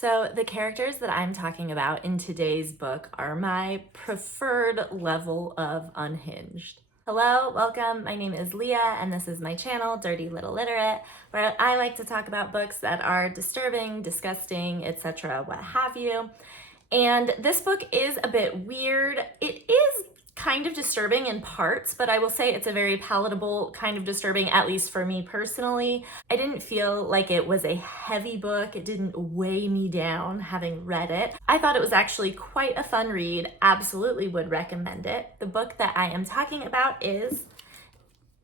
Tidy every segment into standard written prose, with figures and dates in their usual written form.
So the characters that I'm talking about in today's book are my preferred level of unhinged. Hello, welcome. My name is Leah, and this is my channel, Dirty Little Literate, where I like to talk about books that are disturbing, disgusting, etc., what have you. And this book is a bit weird. It is kind of disturbing in parts, but I will say it's a very palatable kind of disturbing, at least for me personally. I didn't feel like it was a heavy book. It didn't weigh me down having read it. I thought it was actually quite a fun read. Absolutely would recommend it. The book that I am talking about is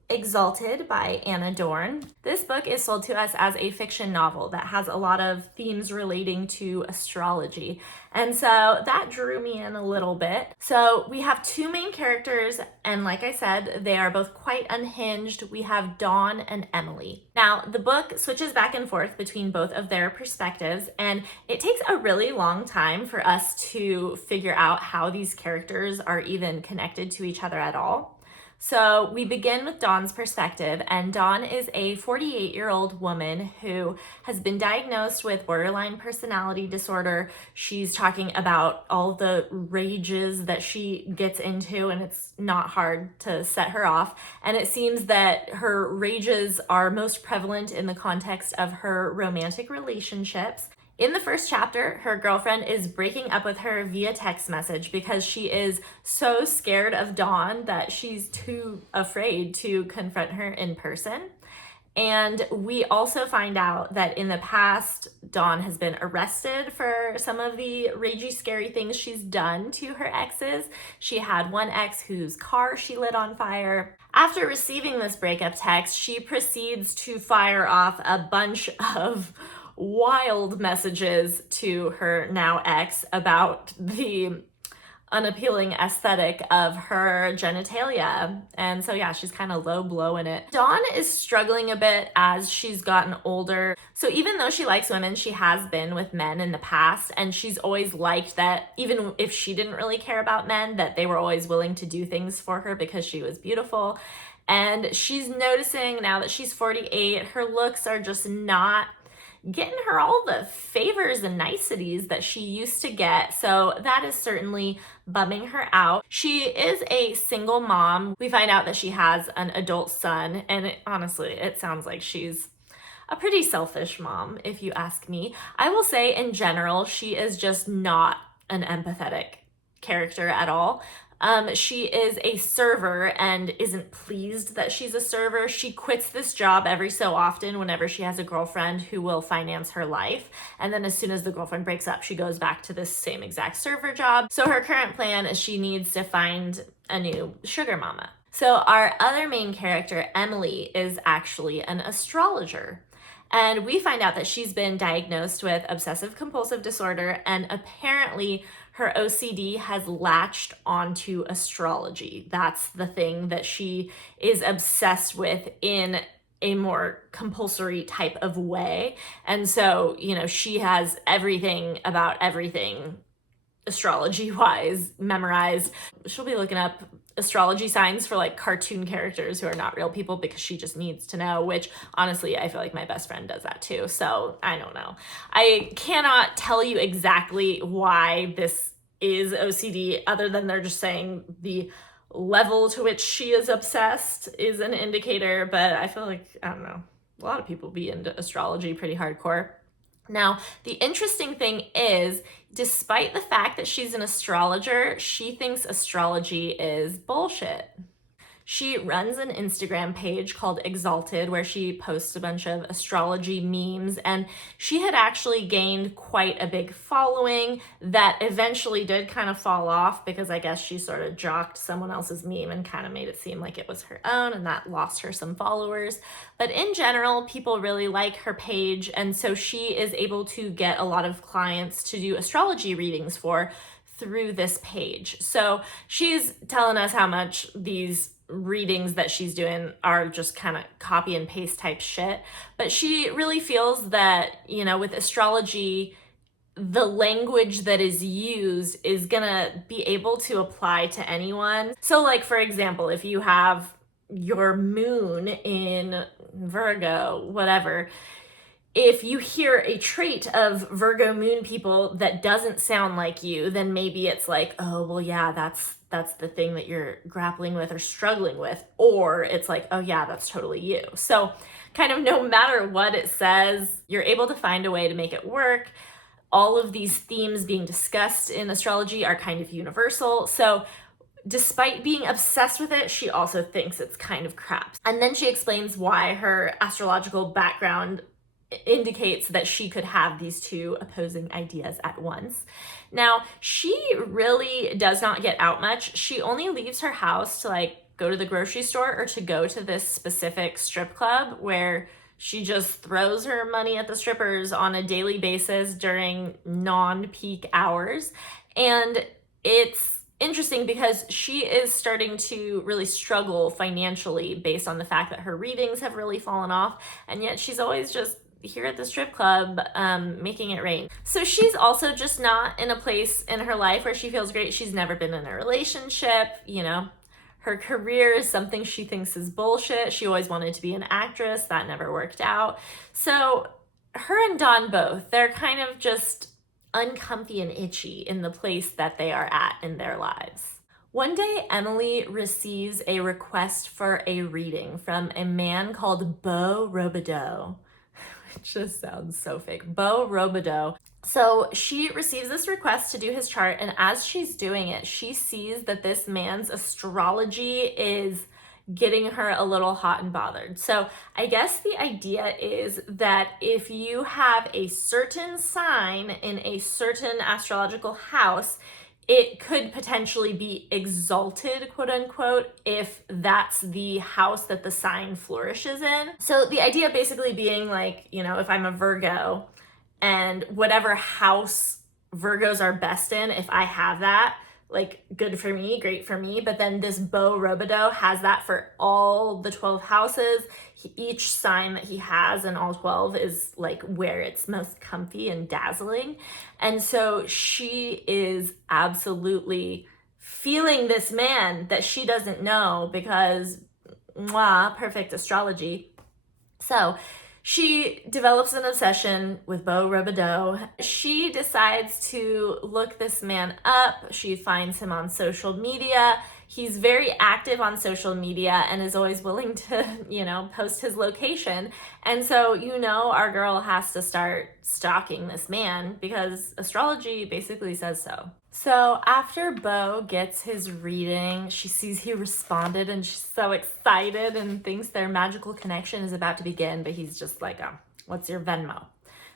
Exalted by Anna Dorn. This book is sold to us as a fiction novel that has a lot of themes relating to astrology. And so that drew me in a little bit. So we have two main characters, and like I said, they are both quite unhinged. We have Dawn and Emily. Now, the book switches back and forth between both of their perspectives, and it takes a really long time for us to figure out how these characters are even connected to each other at all. So we begin with Dawn's perspective, and Dawn is a 48-year-old woman who has been diagnosed with borderline personality disorder. She's talking about all the rages that she gets into, and it's not hard to set her off. And it seems that her rages are most prevalent in the context of her romantic relationships. In the first chapter, her girlfriend is breaking up with her via text message because she is so scared of Dawn that she's too afraid to confront her in person. And we also find out that in the past, Dawn has been arrested for some of the ragey, scary things she's done to her exes. She had one ex whose car she lit on fire. After receiving this breakup text, she proceeds to fire off a bunch of wild messages to her now ex about the unappealing aesthetic of her genitalia. And so yeah, she's kind of low blow in it. Dawn is struggling a bit as she's gotten older. So even though she likes women, she has been with men in the past, and she's always liked that even if she didn't really care about men, that they were always willing to do things for her because she was beautiful. And she's noticing now that she's 48, her looks are just not getting her all the favors and niceties that she used to get. So that is certainly bumming her out. She is a single mom. We find out that she has an adult son, and honestly, it sounds like she's a pretty selfish mom, if you ask me. I will say in general, she is just not an empathetic character at all. She is a server and isn't pleased that she's a server. She quits this job every so often whenever she has a girlfriend who will finance her life. And then as soon as the girlfriend breaks up, she goes back to this same exact server job. So her current plan is she needs to find a new sugar mama. So our other main character, Emily, is actually an astrologer. And we find out that she's been diagnosed with obsessive compulsive disorder, and apparently her OCD has latched onto astrology. That's the thing that she is obsessed with in a more compulsory type of way. And so, she has everything about everything astrology-wise memorized. She'll be looking up astrology signs for like cartoon characters who are not real people because she just needs to know, which honestly, I feel like my best friend does that too. So I don't know. I cannot tell you exactly why this is OCD other than they're just saying the level to which she is obsessed is an indicator, but I feel like, I don't know, a lot of people be into astrology pretty hardcore. Now, the interesting thing is, despite the fact that she's an astrologer, she thinks astrology is bullshit. She runs an Instagram page called Exalted where she posts a bunch of astrology memes, and she had actually gained quite a big following that eventually did kind of fall off because I guess she sort of jocked someone else's meme and kind of made it seem like it was her own, and that lost her some followers. But in general, people really like her page, and so she is able to get a lot of clients to do astrology readings for through this page. So she's telling us how much these readings that she's doing are just kind of copy and paste type shit. But she really feels that, with astrology, the language that is used is gonna be able to apply to anyone. So like, for example, if you have your moon in Virgo, whatever, if you hear a trait of Virgo moon people that doesn't sound like you, then maybe it's like, oh, well, yeah, that's the thing that you're grappling with or struggling with. Or it's like, oh yeah, that's totally you. So kind of no matter what it says, you're able to find a way to make it work. All of these themes being discussed in astrology are kind of universal. So despite being obsessed with it, she also thinks it's kind of crap. And then she explains why her astrological background indicates that she could have these two opposing ideas at once. Now, she really does not get out much. She only leaves her house to like go to the grocery store or to go to this specific strip club where she just throws her money at the strippers on a daily basis during non-peak hours. And it's interesting because she is starting to really struggle financially based on the fact that her readings have really fallen off, and yet she's always just here at the strip club making it rain. So she's also just not in a place in her life where she feels great. She's never been in a relationship, you know. Her career is something she thinks is bullshit. She always wanted to be an actress. That never worked out. So her and Dawn both, they're kind of just uncomfy and itchy in the place that they are at in their lives. One day, Emily receives a request for a reading from a man called Beau Robideau. It just sounds so fake. Beau Robideau. So she receives this request to do his chart, and as she's doing it, she sees that this man's astrology is getting her a little hot and bothered. So I guess the idea is that if you have a certain sign in a certain astrological house, it could potentially be exalted, quote unquote, if that's the house that the sign flourishes in. So the idea basically being like, you know, if I'm a Virgo and whatever house Virgos are best in, if I have that, like good for me, great for me. But then this Beau Robideau has that for all the 12 houses. Each sign that he has in all 12 is like where it's most comfy and dazzling. And so she is absolutely feeling this man that she doesn't know because, perfect astrology. So she develops an obsession with Beau Robideau. She decides to look this man up. She finds him on social media. He's very active on social media and is always willing to, you know, post his location. And so, you know, our girl has to start stalking this man because astrology basically says so. So after Beau gets his reading, she sees he responded and she's so excited and thinks their magical connection is about to begin, but he's just like, what's your Venmo?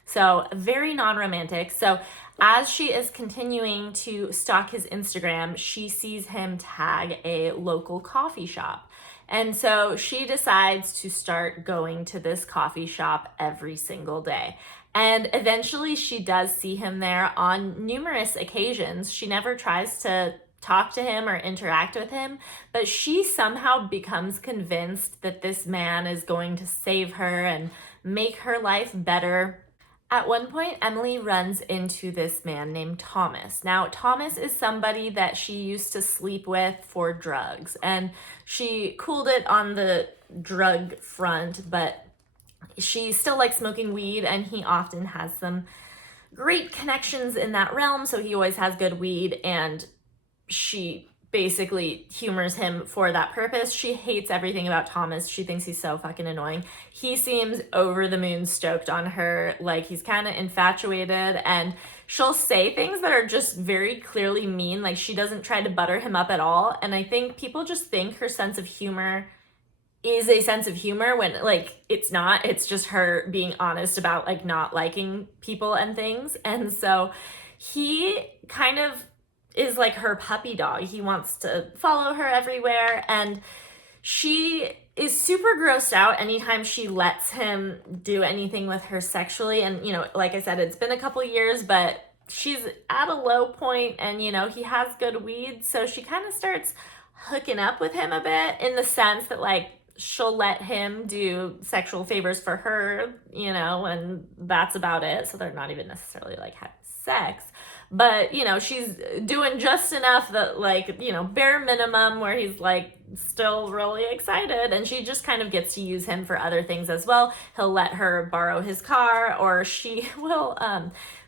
So very non-romantic. So as she is continuing to stalk his Instagram, she sees him tag a local coffee shop. And so she decides to start going to this coffee shop every single day. And eventually she does see him there on numerous occasions. She never tries to talk to him or interact with him, but she somehow becomes convinced that this man is going to save her and make her life better. At one point, Emily runs into this man named Thomas. Now, Thomas is somebody that she used to sleep with for drugs, and she cooled it on the drug front, but she still likes smoking weed, and he often has some great connections in that realm, so he always has good weed, and she basically humors him for that purpose. She hates everything about Thomas. She thinks he's so fucking annoying. He seems over the moon stoked on her, like he's kind of infatuated, and she'll say things that are just very clearly mean. Like she doesn't try to butter him up at all, and I think people just think her sense of humor is a sense of humor when like it's not. It's just her being honest about like not liking people and things. And so he kind of is like her puppy dog. He wants to follow her everywhere, and she is super grossed out anytime she lets him do anything with her sexually. And you know, like I said, it's been a couple years, but she's at a low point, and you know, he has good weed, so she kind of starts hooking up with him a bit, in the sense that like she'll let him do sexual favors for her, you know, and that's about it. So they're not even necessarily like having sex. But, you know, she's doing just enough that, like, you know, bare minimum where he's like still really excited, and she just kind of gets to use him for other things as well. He'll let her borrow his car, or she will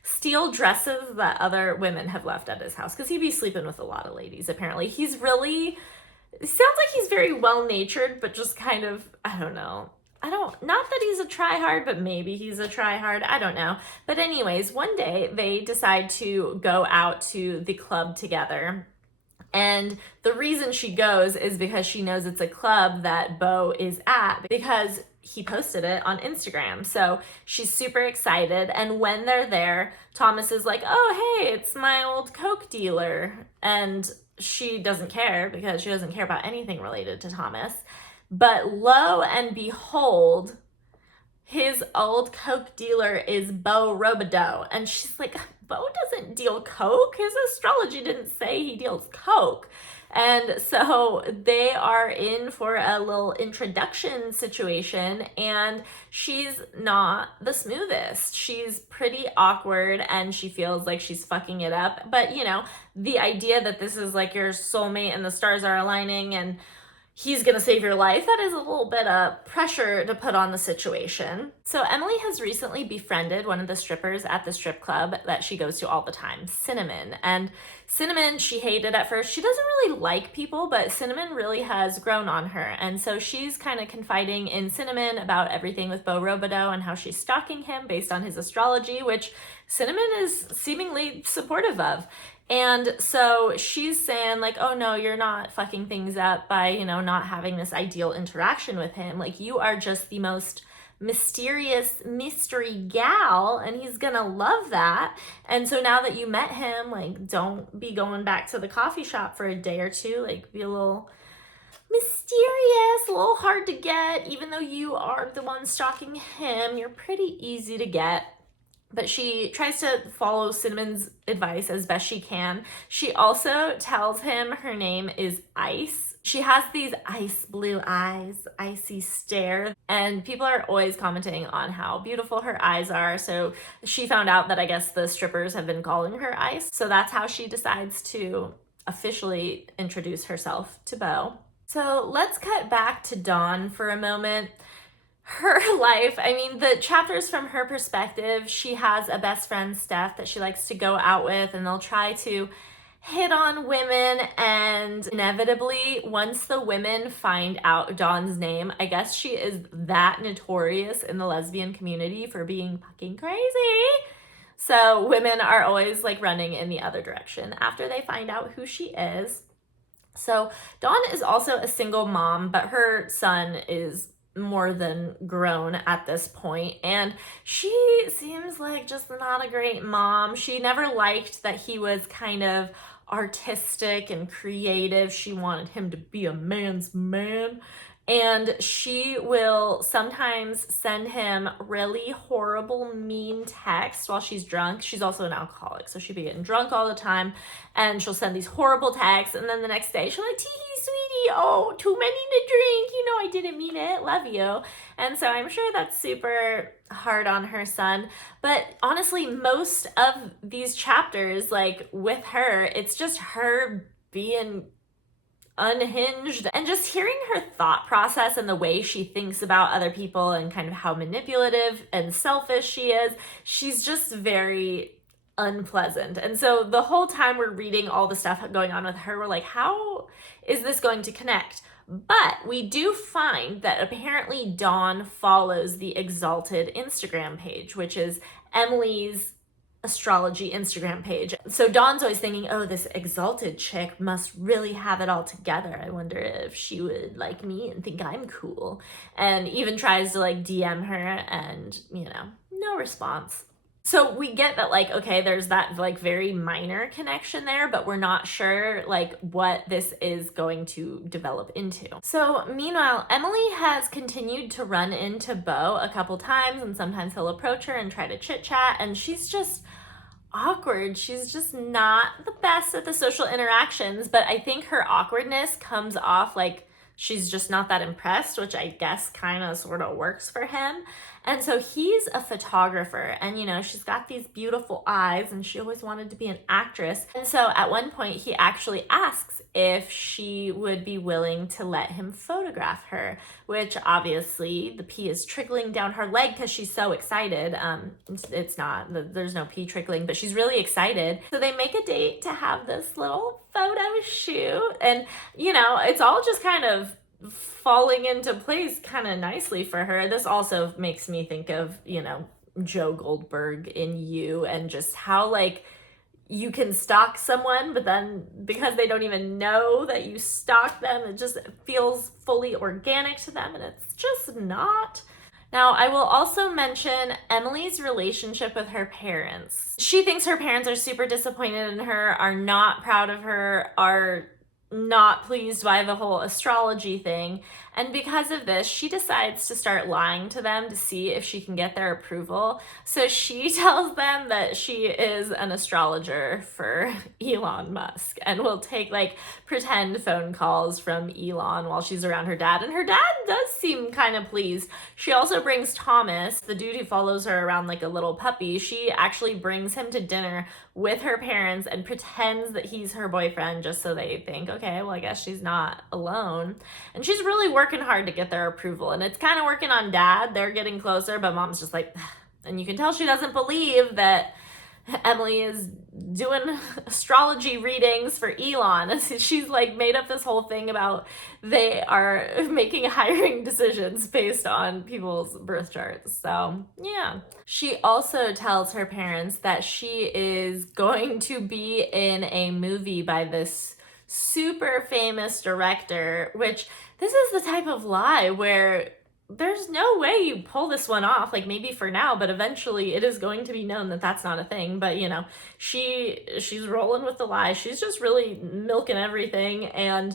steal dresses that other women have left at his house, because he'd be sleeping with a lot of ladies apparently. He's really, it sounds like he's very well-natured, but just kind of, I don't know. Not that he's a try-hard, but maybe he's a try-hard. I don't know. But anyways, one day they decide to go out to the club together. And the reason she goes is because she knows it's a club that Beau is at, because he posted it on Instagram. So she's super excited. And when they're there, Thomas is like, oh, hey, it's my old Coke dealer. And she doesn't care, because she doesn't care about anything related to Thomas. But lo and behold, his old Coke dealer is Beau Robideau. And she's like, Beau doesn't deal Coke. His astrology didn't say he deals Coke. And so they are in for a little introduction situation, and she's not the smoothest. She's pretty awkward, and she feels like she's fucking it up. But, you know, the idea that this is like your soulmate and the stars are aligning and he's gonna save your life, that is a little bit of pressure to put on the situation. So Emily has recently befriended one of the strippers at the strip club that she goes to all the time, Cinnamon. And Cinnamon, she hated at first. She doesn't really like people, but Cinnamon really has grown on her. And so she's kind of confiding in Cinnamon about everything with Beau Robideau and how she's stalking him based on his astrology, which Cinnamon is seemingly supportive of. And so she's saying like, oh no, you're not fucking things up by, you know, not having this ideal interaction with him. Like, you are just the most mysterious mystery gal, and he's gonna love that. And so now that you met him, like, don't be going back to the coffee shop for a day or two. Like, be a little mysterious, a little hard to get. Even though you are the one stalking him, you're pretty easy to get. But she tries to follow Cinnamon's advice as best she can. She also tells him her name is Ice. She has these ice blue eyes, icy stare, and people are always commenting on how beautiful her eyes are. So she found out that I guess the strippers have been calling her Ice. So that's how she decides to officially introduce herself to Beau. So let's cut back to Dawn for a moment. Her life, I mean, the chapters from her perspective, she has a best friend, Steph, that she likes to go out with, and they'll try to hit on women, and inevitably, once the women find out Dawn's name, I guess she is that notorious in the lesbian community for being fucking crazy. So women are always like running in the other direction after they find out who she is. So Dawn is also a single mom, but her son is more than grown at this point, and she seems like just not a great mom. She never liked that he was kind of artistic and creative. She wanted him to be a man's man, and she will sometimes send him really horrible, mean texts while she's drunk. She's also an alcoholic, so she'll be getting drunk all the time, and she'll send these horrible texts, and then the next day she'll like, tee-hee, sweetie, oh, too many to drink, you know, I didn't mean it, love you. And so I'm sure that's super hard on her son. But honestly, most of these chapters, like with her, it's just her being unhinged, and just hearing her thought process and the way she thinks about other people and kind of how manipulative and selfish she is. She's just very unpleasant. And so the whole time we're reading all the stuff going on with her, we're like, how is this going to connect? But we do find that apparently Dawn follows the Exalted Instagram page, which is Emily's astrology Instagram page. So Dawn's always thinking, oh, this Exalted chick must really have it all together. I wonder if she would like me and think I'm cool. And even tries to like DM her, and, you know, no response. So we get that, like, okay, there's that like very minor connection there, but we're not sure like what this is going to develop into. So meanwhile, Emily has continued to run into Beau a couple times, and sometimes he'll approach her and try to chit chat, and she's just awkward. She's just not the best at the social interactions, but I think her awkwardness comes off like she's just not that impressed, which I guess kind of sort of works for him. And so he's a photographer, and she's got these beautiful eyes, and she always wanted to be an actress. And so at one point, he actually asks if she would be willing to let him photograph her, which obviously the pee is trickling down her leg because she's so excited. It's not, there's no pee trickling, but she's really excited. So they make a date to have this little photo shoot, and it's all just kind of falling into place kind of nicely for her. This also makes me think of, Joe Goldberg in You, and just how like you can stalk someone, but then because they don't even know that you stalk them, it just feels fully organic to them, and it's just not. Now, I will also mention Emily's relationship with her parents. She thinks her parents are super disappointed in her, are not proud of her, are not pleased by the whole astrology thing. And because of this, she decides to start lying to them to see if she can get their approval. So she tells them that she is an astrologer for Elon Musk and will take like pretend phone calls from Elon while she's around her dad. And her dad does seem kind of pleased. She also brings Thomas, the dude who follows her around like a little puppy. She actually brings him to dinner with her parents and pretends that he's her boyfriend just so they think, okay, well, I guess she's not alone. And she's really working hard to get their approval, and it's kind of working on dad. They're getting closer, but mom's just like, and you can tell she doesn't believe that Emily is doing astrology readings for Elon. She's like made up this whole thing about they are making hiring decisions based on people's birth charts. So yeah. She also tells her parents that she is going to be in a movie by this super famous director, which this is the type of lie where there's no way you pull this one off, like maybe for now, but eventually it is going to be known that that's not a thing. But she's rolling with the lie. She's just really milking everything. And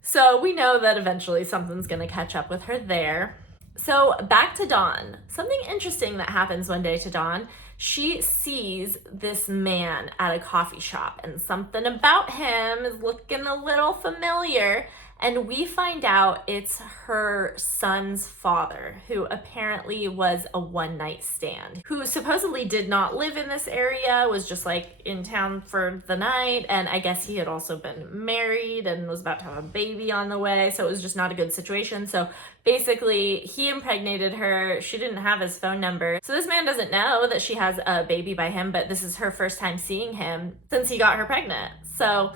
so we know that eventually something's going to catch up with her there. So back to Dawn. Something interesting that happens one day to Dawn. She sees this man at a coffee shop, and something about him is looking a little familiar. And we find out it's her son's father, who apparently was a one-night stand, who supposedly did not live in this area, was just like in town for the night. And I guess he had also been married and was about to have a baby on the way. So it was just not a good situation. So basically, he impregnated her. She didn't have his phone number. So this man doesn't know that she has a baby by him, but this is her first time seeing him since he got her pregnant. So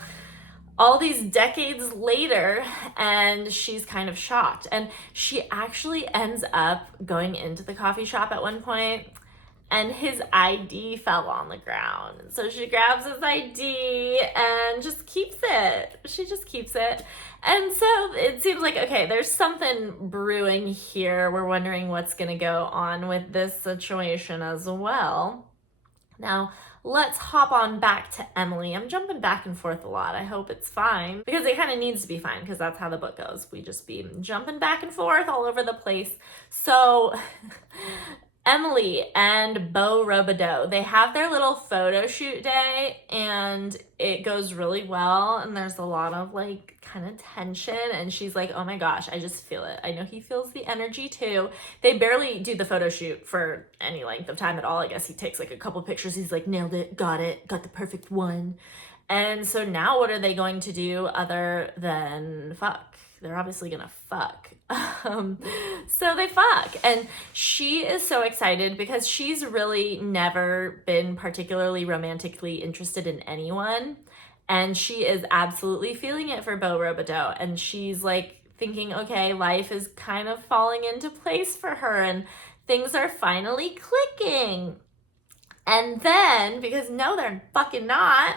all these decades later, and she's kind of shocked. And she actually ends up going into the coffee shop at one point, and his ID fell on the ground. So she grabs his ID and just keeps it. She just keeps it. And so it seems like, okay, there's something brewing here. We're wondering what's going to go on with this situation as well. Now, let's hop on back to Emily. I'm jumping back and forth a lot. I hope it's fine, because it kind of needs to be fine, because that's how the book goes. We just be jumping back and forth all over the place. So Emily and Beau Robideau, they have their little photo shoot day, and it goes really well, and there's a lot of like kind of tension, and she's like, oh my gosh, I just feel it. I know he feels the energy too. They barely do the photo shoot for any length of time at all. I guess he takes like a couple pictures. He's like, nailed it, got the perfect one. And so now what are they going to do other than fuck? They're obviously gonna fuck. So they fuck, and she is so excited because she's really never been particularly romantically interested in anyone, and she is absolutely feeling it for Beau Robideau, and she's like thinking, okay, life is kind of falling into place for her, and things are finally clicking. And then, because no, they're fucking not,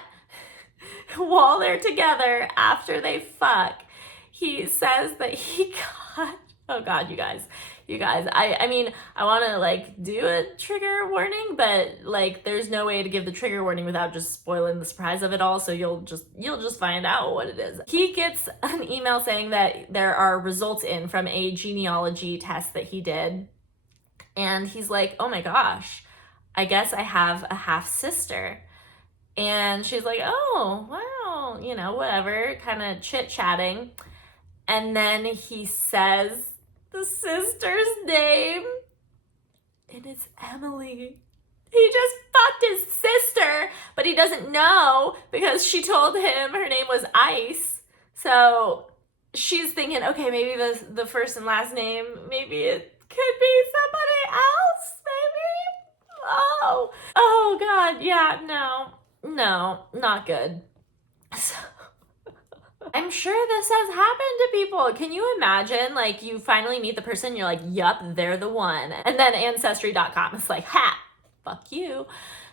while they're together after they fuck, he says that he got, oh God, you guys, I mean, I want to like do a trigger warning, but like there's no way to give the trigger warning without just spoiling the surprise of it all. So you'll just find out what it is. He gets an email saying that there are results in from a genealogy test that he did. And he's like, oh my gosh, I guess I have a half sister. And she's like, oh, wow, whatever, kind of chit-chatting. and then he says the sister's name, and it's Emily. He just fucked his sister, but he doesn't know because she told him her name was Ice. So she's thinking, okay, maybe the first and last name, maybe it could be somebody else, maybe? Oh God, yeah, no, not good. So, I'm sure this has happened to people. Can you imagine, like, you finally meet the person, you're like, yup, they're the one. And then Ancestry.com is like, ha, fuck you.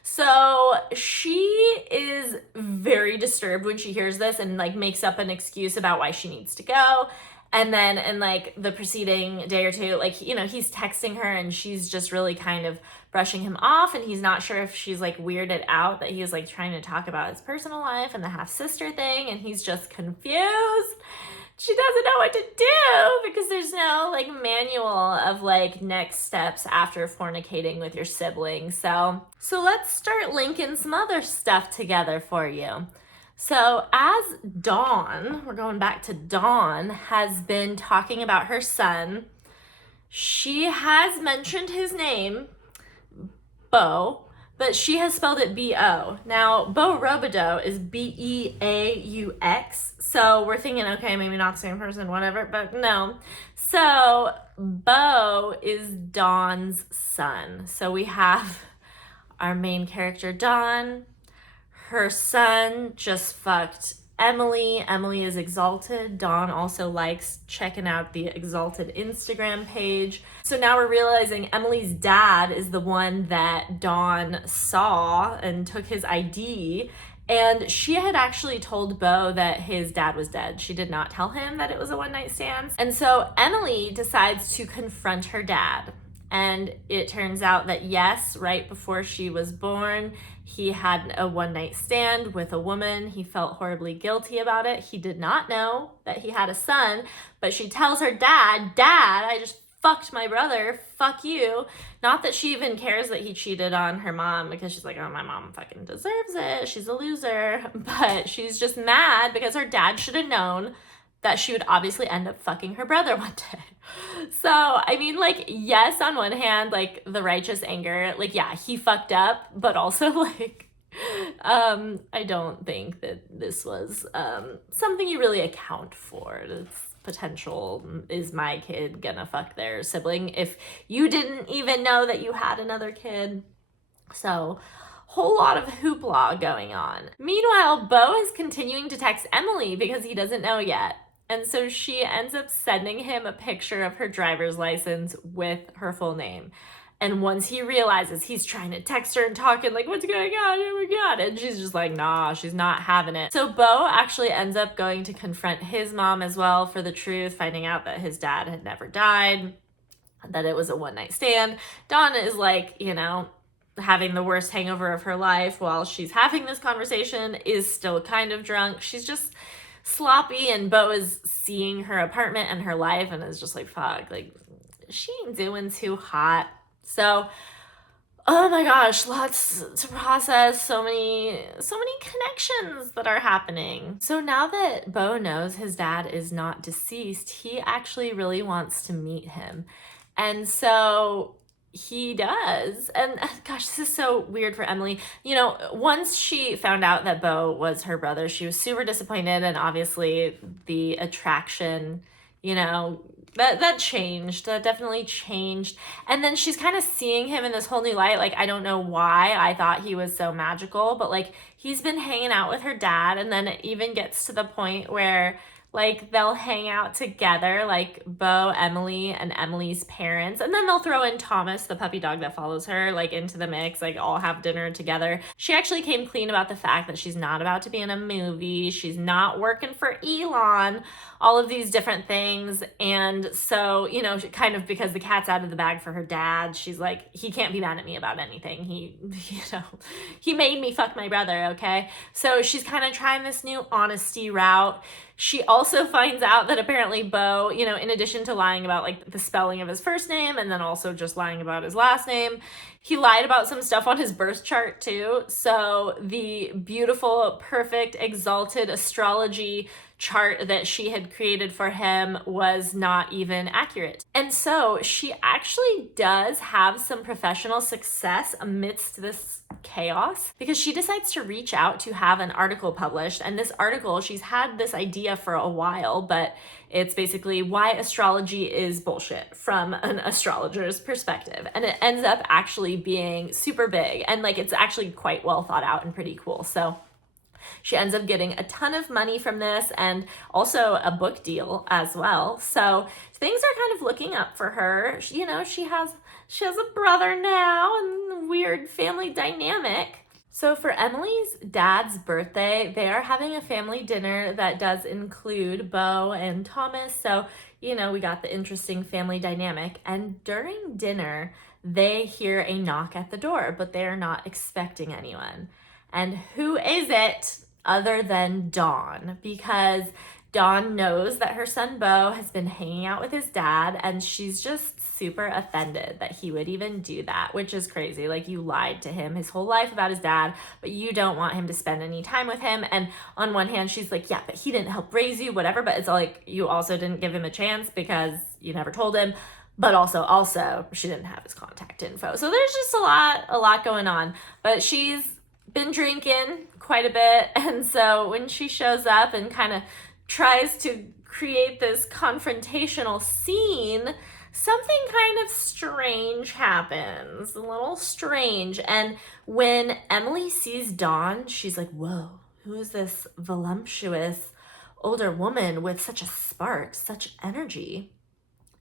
So she is very disturbed when she hears this and like makes up an excuse about why she needs to go. And then in like the preceding day or two, like, you know, he's texting her and she's just really kind of brushing him off, and he's not sure if she's like weirded out that he's like trying to talk about his personal life and the half-sister thing, and he's just confused. She doesn't know what to do because there's no like manual of like next steps after fornicating with your siblings. So let's start linking some other stuff together for you. So as Dawn, we're going back to Dawn, has been talking about her son, she has mentioned his name, Beau, but she has spelled it B-O. Now, Beau Robideau is B-E-A-U-X, so we're thinking, okay, maybe not the same person, whatever, but no. So Beau is Dawn's son. So we have our main character, Dawn. Her son just fucked Emily. Emily is Exalted. Dawn also likes checking out the Exalted Instagram page. So now we're realizing Emily's dad is the one that Dawn saw and took his ID. And she had actually told Beau that his dad was dead. She did not tell him that it was a one-night stand. And so Emily decides to confront her dad. And it turns out that yes, right before she was born, he had a one-night stand with a woman. He felt horribly guilty about it. He did not know that he had a son, but she tells her dad, I just fucked my brother, fuck you. Not that she even cares that he cheated on her mom, because she's like, oh, my mom fucking deserves it. She's a loser. But she's just mad because her dad should have known that she would obviously end up fucking her brother one day. So, I mean, like, yes, on one hand, like, the righteous anger, like, yeah, he fucked up, but also, like, I don't think that this was something you really account for. It's potential, is my kid gonna fuck their sibling if you didn't even know that you had another kid? So, whole lot of hoopla going on. Meanwhile, Beau is continuing to text Emily because he doesn't know yet. And so she ends up sending him a picture of her driver's license with her full name. And once he realizes, he's trying to text her and talking like, what's going on? Oh my God. And she's just like, nah, she's not having it. So Beau actually ends up going to confront his mom as well for the truth, finding out that his dad had never died, that it was a one-night stand. Dawn is like, you know, having the worst hangover of her life while she's having this conversation, is still kind of drunk. She's just sloppy, and Beau is seeing her apartment and her life and is just like, fuck, like, she ain't doing too hot. So, oh my gosh, lots to process, so many connections that are happening. So now that Beau knows his dad is not deceased, he actually really wants to meet him. And so he does. And gosh, this is so weird for Emily. You know, once she found out that Beau was her brother, she was super disappointed, and obviously the attraction, you know, that changed. That definitely changed. And then she's kind of seeing him in this whole new light. Like, I don't know why I thought he was so magical, but like, he's been hanging out with her dad, and then it even gets to the point where like they'll hang out together, like Beau, Emily, and Emily's parents. And then they'll throw in Thomas, the puppy dog that follows her, like into the mix, like all have dinner together. She actually came clean about the fact that she's not about to be in a movie. She's not working for Elon, all of these different things. And so, you know, kind of because the cat's out of the bag for her dad, she's like, he can't be mad at me about anything. He made me fuck my brother, okay? So she's kind of trying this new honesty route. She also finds out that apparently Beau, you know, in addition to lying about like the spelling of his first name and then also just lying about his last name, he lied about some stuff on his birth chart too. So the beautiful, perfect, exalted astrology chart that she had created for him was not even accurate. And so she actually does have some professional success amidst this chaos, because she decides to reach out to have an article published. And this article, she's had this idea for a while, but it's basically why astrology is bullshit from an astrologer's perspective. And it ends up actually being super big, and like it's actually quite well thought out and pretty cool. So she ends up getting a ton of money from this, and also a book deal as well. So things are kind of looking up for her. You know, she has a brother now, and a weird family dynamic. So for Emily's dad's birthday, they are having a family dinner that does include Beau and Thomas. So, you know, we got the interesting family dynamic. And during dinner, they hear a knock at the door, but they are not expecting anyone. And who is it other than Dawn? Because Dawn knows that her son Beau has been hanging out with his dad, and she's just super offended that he would even do that, which is crazy. Like, you lied to him his whole life about his dad, but you don't want him to spend any time with him. And on one hand, she's like, yeah, but he didn't help raise you, whatever. But it's like, you also didn't give him a chance because you never told him. But also she didn't have his contact info. So there's just a lot going on. But she's been drinking quite a bit, and so when she shows up and kind of tries to create this confrontational scene, something kind of strange happens, a little strange. And when Emily sees Dawn, she's like, whoa, who is this voluptuous older woman with such a spark, such energy?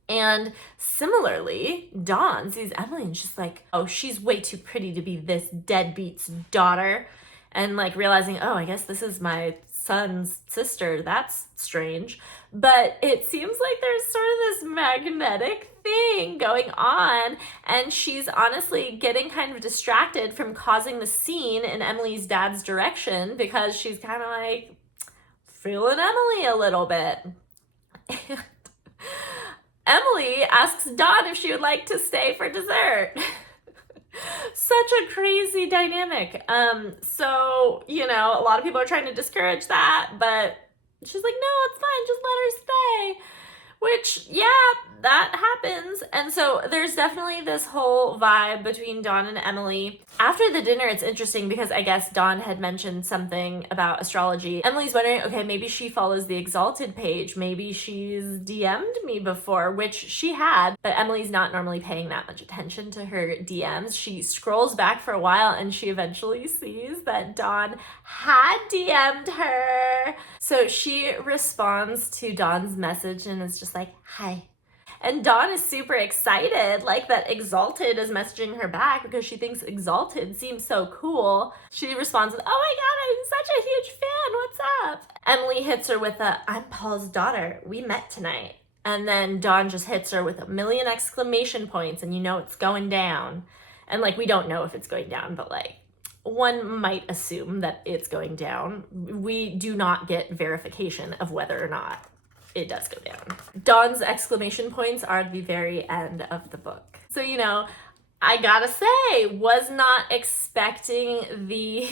And similarly, Dawn sees Emily and she's like, oh, she's way too pretty to be this deadbeat's daughter. And like realizing, oh, I guess this is my son's sister. That's strange. But it seems like there's sort of this magnetic thing going on. And she's honestly getting kind of distracted from causing the scene in Emily's dad's direction, because she's kind of like feeling Emily a little bit. Emily asks Dawn if she would like to stay for dessert. Such a crazy dynamic. So, you know, a lot of people are trying to discourage that, but she's like, no, it's fine, just let her stay. Which, yeah, that happens. And so there's definitely this whole vibe between Dawn and Emily. After the dinner, it's interesting because I guess Dawn had mentioned something about astrology. Emily's wondering, okay, maybe she follows the Exalted page. Maybe she's DM'd me before, which she had, but Emily's not normally paying that much attention to her DMs. She scrolls back for a while and she eventually sees that Dawn had DM'd her. So she responds to Dawn's message and is just like, hi. And Dawn is super excited, like that Exalted is messaging her back because she thinks Exalted seems so cool. She responds with, oh my God, I'm such a huge fan, what's up? Emily hits her with a, I'm Paul's daughter, we met tonight. And then Dawn just hits her with a million exclamation points, and you know it's going down. And like, we don't know if it's going down, but like, one might assume that it's going down. We do not get verification of whether or not it does go down. Dawn's exclamation points are at the very end of the book. So, you know, I gotta say, was not expecting the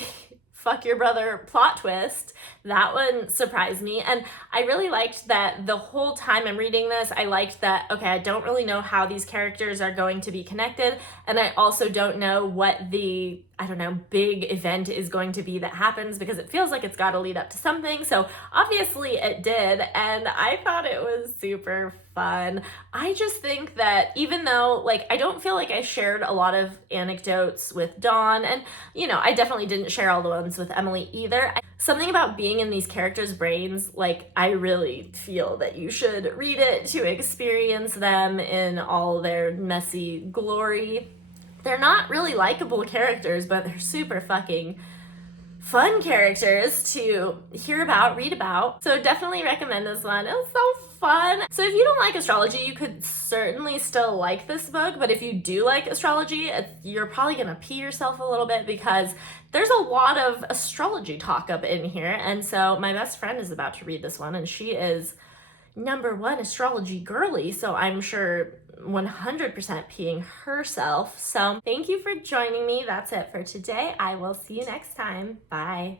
fuck your brother plot twist. That one surprised me. And I really liked that the whole time I'm reading this, I liked that, okay, I don't really know how these characters are going to be connected. And I also don't know what the, I don't know, big event is going to be that happens, because it feels like it's got to lead up to something. So obviously it did. And I thought it was super fun. I just think that even though, like, I don't feel like I shared a lot of anecdotes with Dawn, and, you know, I definitely didn't share all the ones with Emily either. Something about being in these characters' brains, like, I really feel that you should read it to experience them in all their messy glory. They're not really likable characters, but they're super fucking fun characters to hear about, read about. So definitely recommend this one. It was so fun. So if you don't like astrology, you could certainly still like this book, but if you do like astrology, you're probably gonna pee yourself a little bit, because there's a lot of astrology talk up in here. And so my best friend is about to read this one, and she is #1 astrology girly, so I'm sure 100% peeing herself. So thank you for joining me. That's it for today. I will see you next time. Bye.